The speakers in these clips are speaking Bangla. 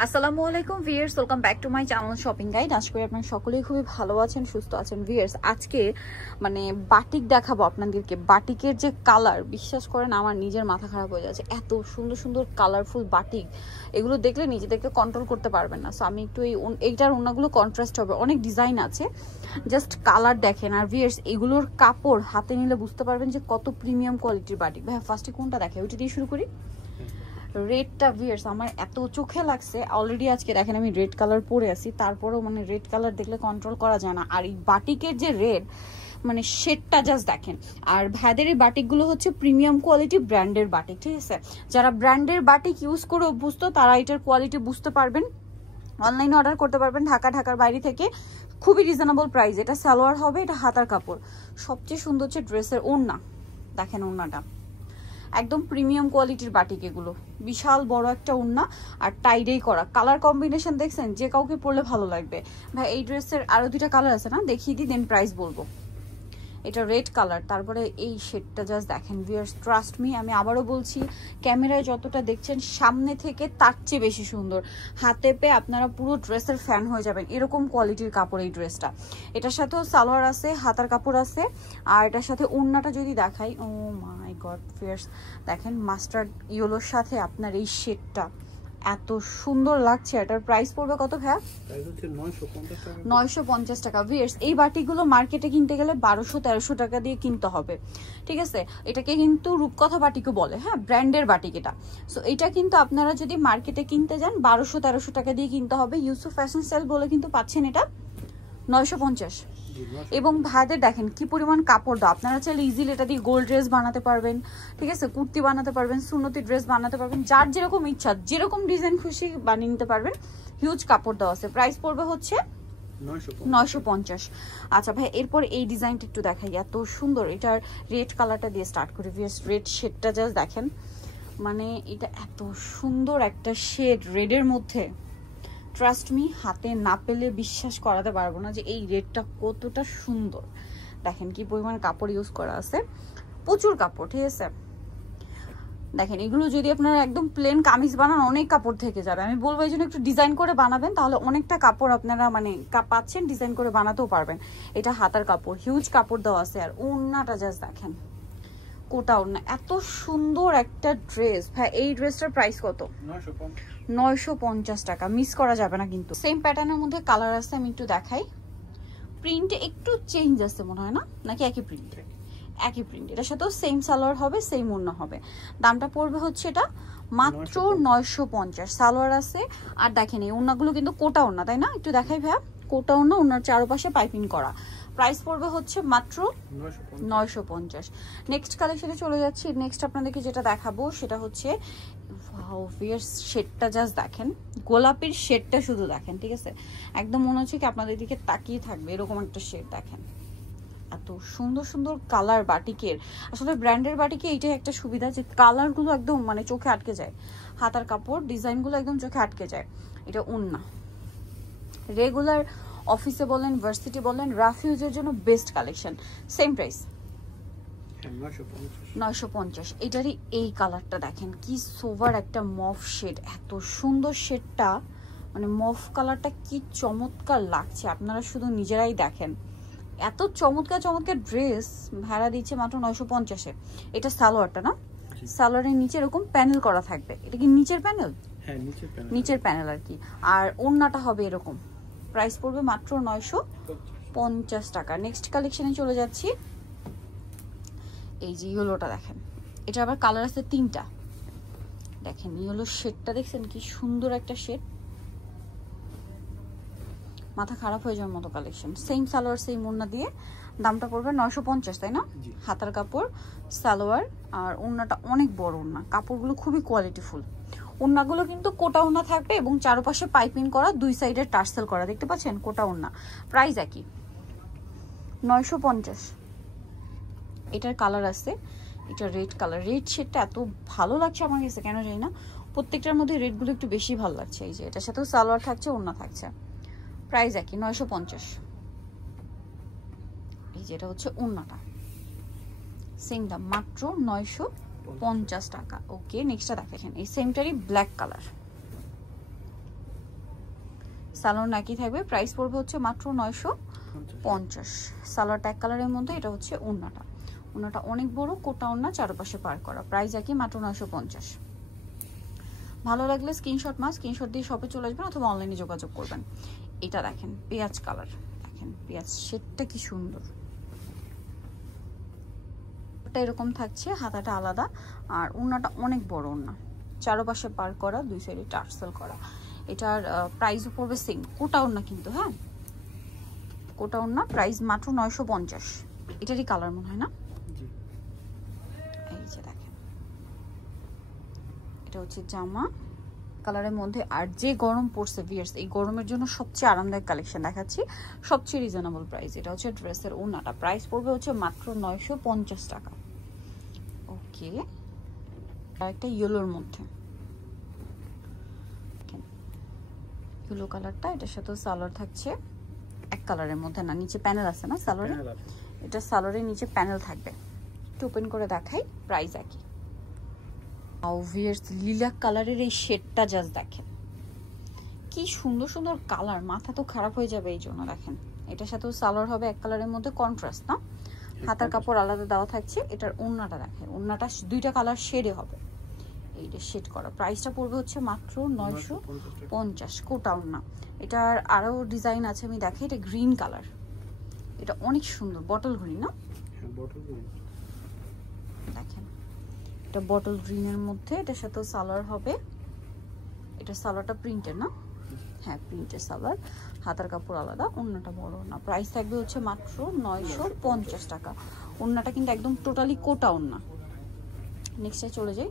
আসসালামু আলাইকুম viewers, welcome back to my channel shopping guide. আশা করি আপনারা সকলেই খুবই ভালো আছেন, সুস্থ আছেন। ভিউয়ার্স, আজকে মানে বাটিক দেখাবো আপনাদেরকে। বাটিকের যে কালার, বিশ্বাস করেন আমার নিজের মাথা খারাপ হয়ে যাচ্ছে। এত সুন্দর সুন্দর কালারফুল বাটিক, এগুলো দেখলে নিজেদেরকে কন্ট্রোল করতে পারবেন না। সো আমি একটু এইটার ওনাগুলো কন্ট্রাস্ট হবে, অনেক ডিজাইন আছে, জাস্ট কালার দেখেন। আর ভিউয়ার্স, এগুলোর কাপড় হাতে নিলে বুঝতে পারবেন যে কত প্রিমিয়াম কোয়ালিটির বাটিক। ভাই ফার্স্টে কোনটা দেখে, ওইটা দিয়ে শুরু করি। রেডটা ভিউয়ার্স আমার এত চোখে লাগছে অলরেডি। আজকে দেখেন আমি রেড কালার পরে আছি, তারপরেও মানে রেড কালার দেখলে কন্ট্রোল করা যায় না। আর এই বাটিকের যে রেড, মানে শেডটা জাস্ট দেখেন। আর ভাইদের এই বাটিকগুলো হচ্ছে প্রিমিয়াম কোয়ালিটি ব্র্যান্ডের বাটিক, ঠিক আছে? যারা ব্র্যান্ডের বাটিক ইউজ করে অভ্যস্ত তারা এটার কোয়ালিটি বুঝতে পারবেন। অনলাইনে অর্ডার করতে পারবেন ঢাকার বাইরে থেকে, খুবই রিজনেবল প্রাইস। এটা সালোয়ার হবে, এটা হাতার কাপড়। সবচেয়ে সুন্দর হচ্ছে ড্রেসের ওড়না, দেখেন ওড়নাটা একদম প্রিমিয়াম কোয়ালিটির বাটিক। এগুলো বিশাল বড় একটা ওড়না আর টাইডেই করা। কালার কম্বিনেশন দেখছেন, যে কাউকে পরলে ভালো লাগবে। ভাই এই ড্রেসের আরো দুইটা কালার আছে না, দেখিয়ে দিই, দেন প্রাইস বলবো। এটা রেড কালার, তারপরে এই শেডটা জাস্ট দেখেন ভিউয়ার্স, ট্রাস্ট মি, আমি আবারও বলছি, ক্যামেরায় যতটা দেখছেন সামনে থেকে তার চেয়ে বেশি সুন্দর। হাতে পেয়ে আপনারা পুরো ড্রেসের ফ্যান হয়ে যাবেন, এরকম কোয়ালিটির কাপড় এই ড্রেসটা। এটার সাথেও সালোয়ার আছে, হাতার কাপড় আছে। আর এটার সাথে ওড়নাটা যদি দেখাই, ও মাই গড ভিউয়ার্স, দেখেন মাস্টার্ড ইয়েলোর সাথে আপনার এই শেডটা এত সুন্দর লাগছে। এটার প্রাইস পড়বে কত ভাইয়া? প্রাইস হচ্ছে 950 টাকা। ভিউয়ার্স, এই বাটিগুলো মার্কেটে কিনতে গেলে 1200-1300 টাকা দিয়ে কিনতে হবে, ঠিক আছে? এটাকে কিন্তু রূপকথা বাটিকও বলে, হ্যাঁ, ব্র্যান্ডের বাটিক এটা। সো এটা কিন্তু আপনারা যদি মার্কেটে কিনতে যান 1200-1300 টাকা দিয়ে কিনতে হবে। ইউসুফ ফ্যাশন স্টাইল বলে কিন্তু পাচ্ছেন এটা 950। এবং ভাইদের দেখেন কি পরিমাণ কাপড় দাও। আপনারা চাইলে ইজিলি এটা দিয়ে গোল্ড ড্রেস বানাতে পারবেন, ঠিক আছে? কুর্তি বানাতে পারবেন, সুন্নতি ড্রেস বানাতে পারবেন, যার যেরকম ইচ্ছা যেরকম ডিজাইন খুশি বানিয়ে নিতে পারবেন। হিউজ কাপড় দেওয়া আছে। প্রাইস পড়বে হচ্ছে 950। আচ্ছা ভাই, এরপর এই ডিজাইনটা একটু দেখাই, এত সুন্দর। এটার রেড কালারটা দিয়ে স্টার্ট করি। রেড শেডটা জাস্ট দেখেন, মানে এটা এত সুন্দর একটা শেড রেডের মধ্যে। ট্রাস্ট মি, হাতে না পেলে বিশ্বাস করাতে পারবো না যে এই রেডটা কতটা সুন্দর। দেখেন কি পরিমাণ কাপড় ইউজ করা আছে, প্রচুর কাপড়, ঠিক আছে? দেখেন এগুলো যদি আপনারা একদম প্লেন কামিজ বানান অনেক কাপড় থেকে যাবে। আমি বলবো এই জন্য একটু ডিজাইন করে বানাবেন, তাহলে অনেকটা কাপড় আপনারা মানে পাচ্ছেন, ডিজাইন করে বানাতেও পারবেন। এটা হাতার কাপড়, হিউজ কাপড় দেওয়া আছে। আর ওড়নাটা জাস্ট দেখেন, কোটা ওড়না, এত সুন্দর একটা ড্রেস। ভাই এই ড্রেসটার প্রাইস কত? 950 টাকা। মিস করা যাবে না কিন্তু। সেম প্যাটার্নের মধ্যে কালার আছে, আমি একটু দেখাই। প্রিন্ট একটু চেঞ্জ আছে মনে হয় না, নাকি একই প্রিন্ট? একই প্রিন্ট। এটার সাথেও সেম সালোয়ার হবে, সেম ওড়না হবে। দামটা পড়বে হচ্ছে এটা মাত্র 950। সালোয়ার আছে। আর দেখেন এই ওড়নাগুলো কিন্তু কোটা ওড়না, তাই না? একটু দেখাই ভাইয়া, কোটা ওড়না, ওড়নার চারপাশে পাইপিং করা। প্রাইস পড়বে হচ্ছে মাত্র 950। নেক্সট কালেকশনে চলে যাচ্ছি। নেক্সট আপনাদেরকে যেটা দেখাবো সেটা হচ্ছে শেডটা জাস্ট দেখেন, গোলাপের শেডটা শুধু দেখেন, ঠিক আছে? একদম মনে হচ্ছে কি আপনাদের দিকে তাকিয়ে থাকবে, এরকম একটা শেড দেখেন। এত সুন্দর সুন্দর কালার বাটিকের। আসলে ব্র্যান্ডের বাটিকে এইটাই একটা সুবিধা যে কালারগুলো একদম মানে চোখে আটকে যায়। হাতার কাপড় ডিজাইনগুলো একদম চোখে আটকে যায়। এটা ওড়না, রেগুলার অফিসে বলেন, ভার্সিটি বলেন, রাফ ইউজের জন্য বেস্ট কালেকশন। Same price 950। এটারই এই কালারটা দেখেন, কি সোভার একটা মফ শেড। এত সুন্দর শেডটা, মানে মফ কালারটা কি চমৎকার লাগছে, আপনারা শুধু নিজেরাই দেখেন। এত চমৎকার চমৎকার ড্রেস ভাড়া দিচ্ছে মাত্র 950-এ। এটা সালোয়ারটা না, সালোয়ারের নিচে এরকম প্যানেল করা থাকবে। এটা কি নিচের প্যানেল? হ্যাঁ, নিচের প্যানেল আর কি। আর ওড়নাটা হবে এরকম। প্রাইস পড়বে মাত্র 950 টাকা। নেক্সট কালেকশনে চলে যাচ্ছি। এই যে ইয়েলোটা দেখেন, এটা আবার কালার আছে 3টা। দেখেন ইয়েলো শেডটা দেখছেন, কি সুন্দর একটা শেড, মাথা খারাপ হয়ে যাওয়ার মতো কালেকশন। সেম সালোয়ার, সেম ওড়না দিয়ে। দামটা পড়বে 950, তাই না? হাতার কাপড়, সালোয়ার, আর ওড়নাটা অনেক বড় ওড়না। কাপড়গুলো খুবই কোয়ালিটিফুল। ওড়নাগুলো কিন্তু কোটা ওড়না থাকবে এবং চারপাশে পাইপিং করা, দুই সাইডে টার্সেল করা, দেখতে পাচ্ছেন? কোটা ওড়না। প্রাইস একই 950। এটার কালার আছে, এটা রেড কালার। রেড শেডটা এত ভালো লাগছে আমার কাছে, কেন জানি না। প্রত্যেকটার মধ্যে রেডগুলো একটু বেশি ভালো লাগছে। এই যে এটার সাথেও সালোয়ার থাকছে, ওড়না থাকছে। প্রাইস একই 950। এই যেটা হচ্ছে ওড়নাটা, সেম দাম মাত্র 950 টাকা। ওকে, নেক্সটটা দেখেন এই সেমটারই ব্ল্যাক কালার। সালোয়ার একই থাকবে, প্রাইস পড়বে হচ্ছে মাত্র 950। সালোয়ার ট্যাগ কালারের মধ্যে, এটা হচ্ছে ওড়নাটা। ওড়নাটা অনেক বড়, কোটা ওড়না, চারপাশে পার করা, প্রাইস একই মাত্র 950। ভালো লাগলে স্ক্রিনশট দিয়ে শপে চলে আসবেন অথবা অনলাইনে যোগাযোগ করবেন। এটা দেখেন পেঁয়াজ কালার, দেখেন পেঁয়াজ শেডটা কি সুন্দর, এরকম থাকছে, হাতাটা আলাদা আর ওড়নাটা অনেক বড় ওড়না, চারপাশে পার করা, দুই সাইডে টার্সেল করা। এটার প্রাইসও পড়বে সেম, কোটা ওড়না কিন্তু, হ্যাঁ কোটা ওড়না, প্রাইস মাত্র 950। এটারই কালার মনে হয় না, এই যে দেখেন এটা হচ্ছে জামা কালারের মধ্যে। আর যে গরম পড়ছে ভিউয়ার্স, এই গরমের জন্য সবচেয়ে আরামদায়ক কালেকশন দেখাচ্ছি, সবচেয়ে রিজনেবল প্রাইস। এটা হচ্ছে ড্রেসের ওড়নাটা, প্রাইস পড়বে হচ্ছে মাত্র 950 টাকা। ওকে, আর একটা ইয়েলোর মধ্যে, ইয়েলো কালারটা, এটার সাথে সালোয়ার থাকছে এক কালারের মধ্যে, না নিচে প্যানেল আছে না সালোয়ারে, এটা সালোয়ারের নিচে প্যানেল থাকবে। একটু ওপেন করে দেখাই, প্রাইস একই। ভিউয়ার্স লিলাক কালারের এই শেডটা জাস্ট দেখেন কি সুন্দর সুন্দর কালার, মাথা তো খারাপ হয়ে যাবে এই জন্য। দেখেন এটার সাথেও সালোয়ার হবে এক কালারের মধ্যে, কন্ট্রাস্ট না, হাতার কাপড় আলাদা দেওয়া থাকছে। এটার ওড়নাটা দেখেন, ওড়নাটা দুইটা কালার শেডে হবে, এইটা শেড করা। প্রাইসটা পড়বে হচ্ছে মাত্র 950, কোটা ওড়না। এটার আরো ডিজাইন আছে, আমি দেখাই। এটা গ্রিন কালার, এটা অনেক সুন্দর, বটল গ্রিন না, দেখেন এটা বটল গ্রিনের মধ্যে, এটার সাথে সালোয়ার হবে। এটা সালোয়ারটা প্রিন্টের না, হ্যাঁ প্রিন্টের সালোয়ার, হাতার কাপড় আলাদা, ওড়নাটা বড় না। প্রাইস থাকবে হচ্ছে মাত্র 950 টাকা। ওড়নাটা কিন্তু একদম টোটালি কোটা ওড়না। নেক্সটে চলে যাই,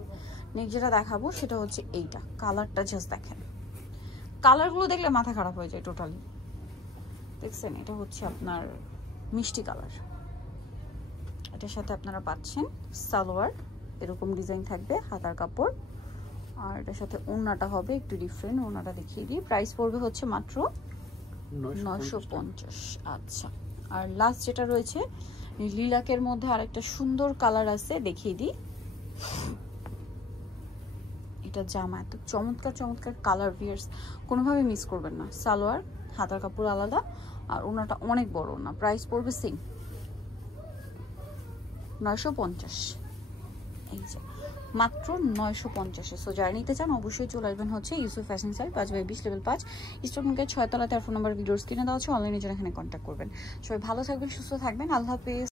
নেক্সট যেটা দেখাবো সেটা হচ্ছে এইটা, কালারটা জাস্ট দেখেন, কালারগুলো দেখলে মাথা খারাপ হয়ে যায় টোটালি। দেখছেন এটা হচ্ছে আপনার মিষ্টি কালার, এটার সাথে আপনারা পাচ্ছেন সালোয়ার, এরকম ডিজাইন থাকবে, হাতার কাপড়, আর এটার সাথে ওড়নাটা হবে একটু ডিফারেন্ট। ওড়নাটা দেখিয়ে দিই, প্রাইস পড়বে হচ্ছে মাত্র 950। আচ্ছা, আর লাস্ট যেটা রয়েছে লিলাকের মধ্যে আরেকটা সুন্দর কালার আছে, দেখিয়ে দিই। এটা জামা, এত চমৎকার চমৎকার কালার ভিউয়ার্স, কোনোভাবে মিস করবেন না। সালোয়ার, হাতার কাপড় আলাদা, আর ওড়নাটা অনেক বড় ওড়না। প্রাইস পড়বে সেম 950, এই যে মাত্র 950। সো যারা নিতে চান অবশ্যই চলে আসবেন হচ্ছে ইউসুফ ফ্যাশন সাইড 5/20 লেভেল 5 ইস্টার্নকে 6 তলাতে। আর ফোন নাম্বার ভিডিওস কিনে দেওয়া হচ্ছে, অনলাইনে যারা এখানে কন্ট্যাক্ট করবেন। সবাই ভালো থাকবেন, সুস্থ থাকবেন, আল্লাহ হাফেজ।